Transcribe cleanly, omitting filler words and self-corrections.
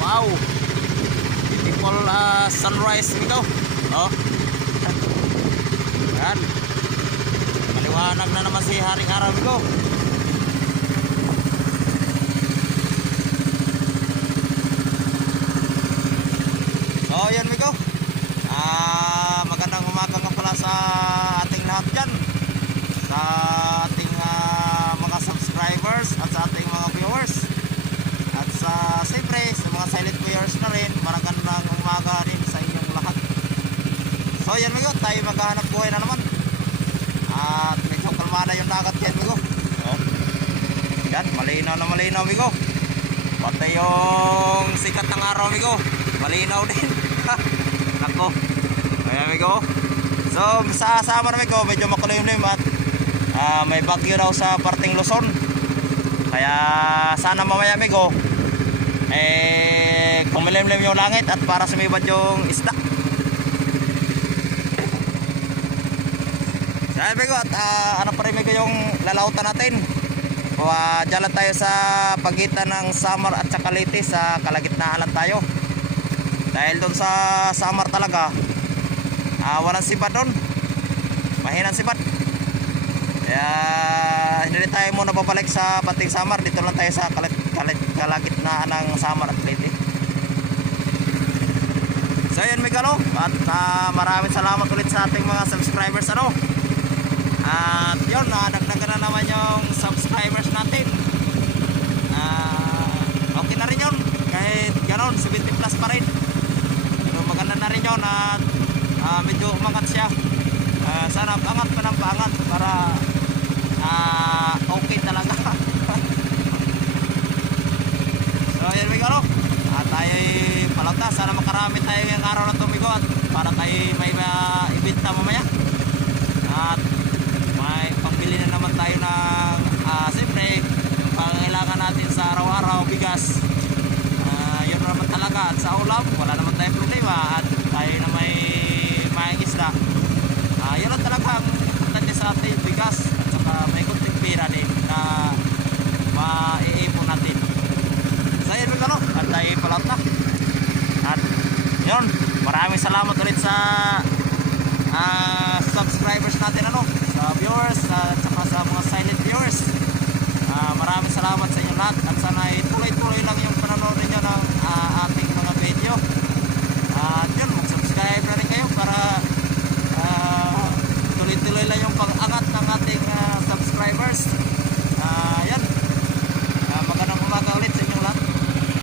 Wow, beautiful sunrise amigo. Oh. Yan. Maliwanag na naman si haring araw amigo. So yan amigo. Magandang umaga nga pala sa ating lahat dyan, sa ating mga subscribers at sa ating mga viewers, at sa siyempre sa mga silent viewers na rin. Magandang umaga rin sa inyong lahat. So yan amigo, tayo maghahanap buhay na naman at medyo kalmada yung dagat yan amigo. Oh. Yan, malinaw na malinaw amigo, pati yung sikat ng araw amigo malinaw din. Nako, ayan amigo. So sa summer amigo medyo makulimlim at may bagyo daw sa parting Luzon, kaya sana mamaya amigo kumilimlim yung langit at para sumibad yung isda. So amigo, at ano pa rin amigo yung lalautan natin. Diyan lang tayo sa pagitan ng Samar at saka Leyte, sa kalagitnaan lang tayo. Dahil doon sa Samar talaga walang sibad doon, mahinang sibad. Kaya hindi tayo muna babalik sa pating Samar, dito lang tayo sa kalagitnaan ng Samar at Leyte. So yan Migalo, at maraming salamat ulit sa ating mga subscribers ano. At yun, dagdagan na naman yung subscribers natin. Okay na rin yun, kahit gano'n 70 plus pa rin. So maganda na rin yun at medyo umangat siya. Sana paangat pa ng paangat para okay talaga. So yan Migalo, at tayo palauta. Sana makarami tayo yung araw na tumigo at para tayo may ibenta mamaya. At may pambili na naman tayo ng siyempre yung pangangailangan natin sa araw-araw, bigas. Yun naman talaga, at sa ulam wala naman tayong problema, at tayo na may isda. Yun lang talaga ang importante sa atin, bigas, at saka may kunting pera din na maiipon natin. So yun ano, at tayo palaut na. At yun, maraming salamat ulit sa subscribers natin ano, sa viewers at saka sa mga silent viewers. Maraming salamat sa inyo lahat, at sana tuloy-tuloy lang yung